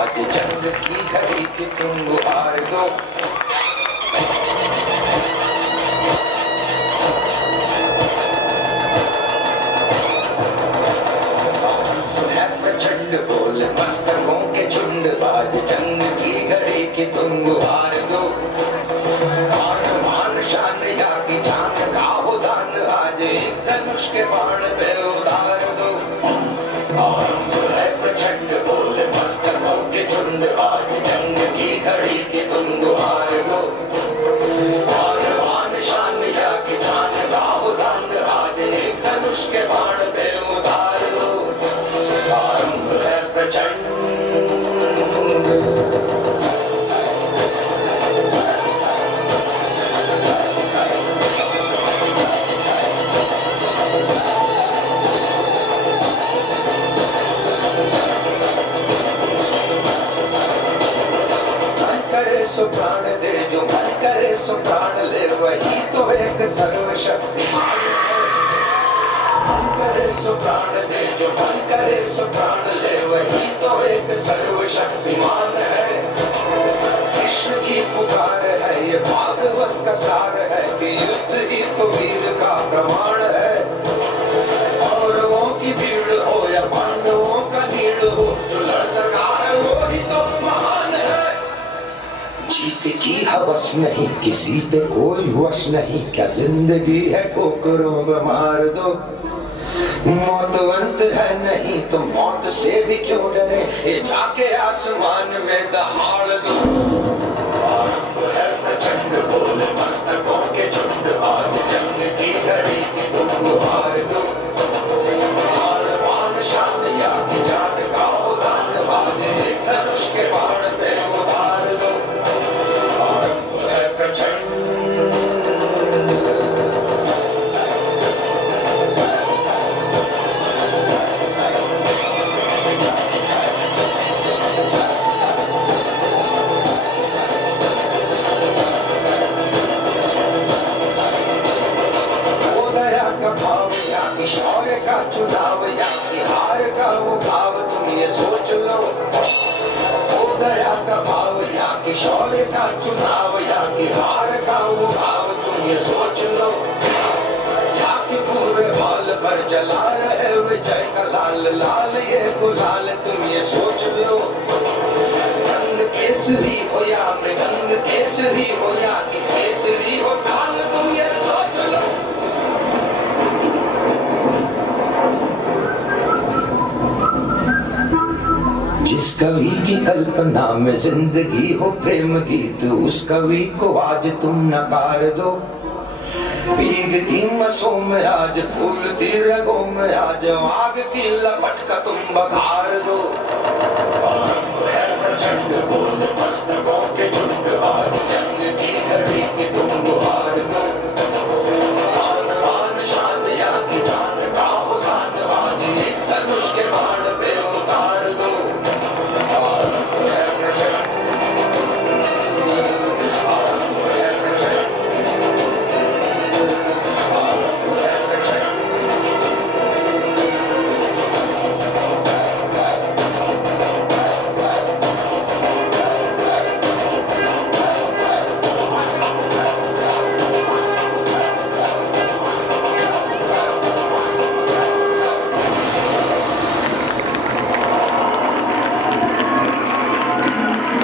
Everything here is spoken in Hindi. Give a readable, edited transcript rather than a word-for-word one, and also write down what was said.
आज जंग की घड़ी की तुम गुहार दो। प्रचंड बोले मस्तकों के झुंड, आज जंग की घड़ी की तुम गुहार दो। मान मान शान या की जान का हो दान, आज एक धनुष के बाण पे उतार दो। आरंभ है प्रचंड बोले मस्तकों के झुंड, आज जंग की घड़ी की तुम गुहार दो। मान मान शान या की जान का हो दान, आज एक धनुष के बाण पे उतार दो। आरंभ है प्रचंड। सो प्राण दे जो मन करे सो प्राण ले, वही तो एक सर्वशक्तिमान है। मन करे सो प्राण दे जो मन करे सो प्राण ले, वही तो एक सर्वशक्तिमान है। कृष्ण की पुकार है ये भागवत का सार है, कि युद्ध ही तो वीर का प्रमाण है। कौरवों की भीड़ हो या पांडवों का नीड़ हो, जो लड़ सका है वो ही तो महान है। जीत की हवस नहीं किसी पे कोई वश नहीं, क्या जिंदगी है ठोकरों पे मार दो। मौतवंत है नहीं तो मौत से भी क्यों डरे, ये जाके आसमान में दहाड़ दो। आरंभ है प्रचंड बोले मस्तकों के झुंड, आज जंग की घड़ी की तुम गुहार दो। मान मान शान या की जान का हो दान, आज एक धनुष के बाण पे उतार दो। आरंभ है प्रचंड। शौर्य का चुनाव या कि हार का वो भाव तुम ये सोच लो। हो दया का भाव या कि शौर्य का चुनाव, या कि हार का वो भाव तुम ये सोच लो। या कि पूरे बाल पर जला रहे विजय का लाल लाल ये गुलाल, तुम ये सोच लो। रंग केसरी हो या मृदंग केसरी हो, या कि केसरी हो ताल, तुम ये सोच लो। जिस कवि की कल्पना में जिंदगी हो प्रेम गीत, उस कवि को आज तुम नकार दो। भीगती मसों में आज फूलती रगों में आज आग की लपट का तुम बघार दो।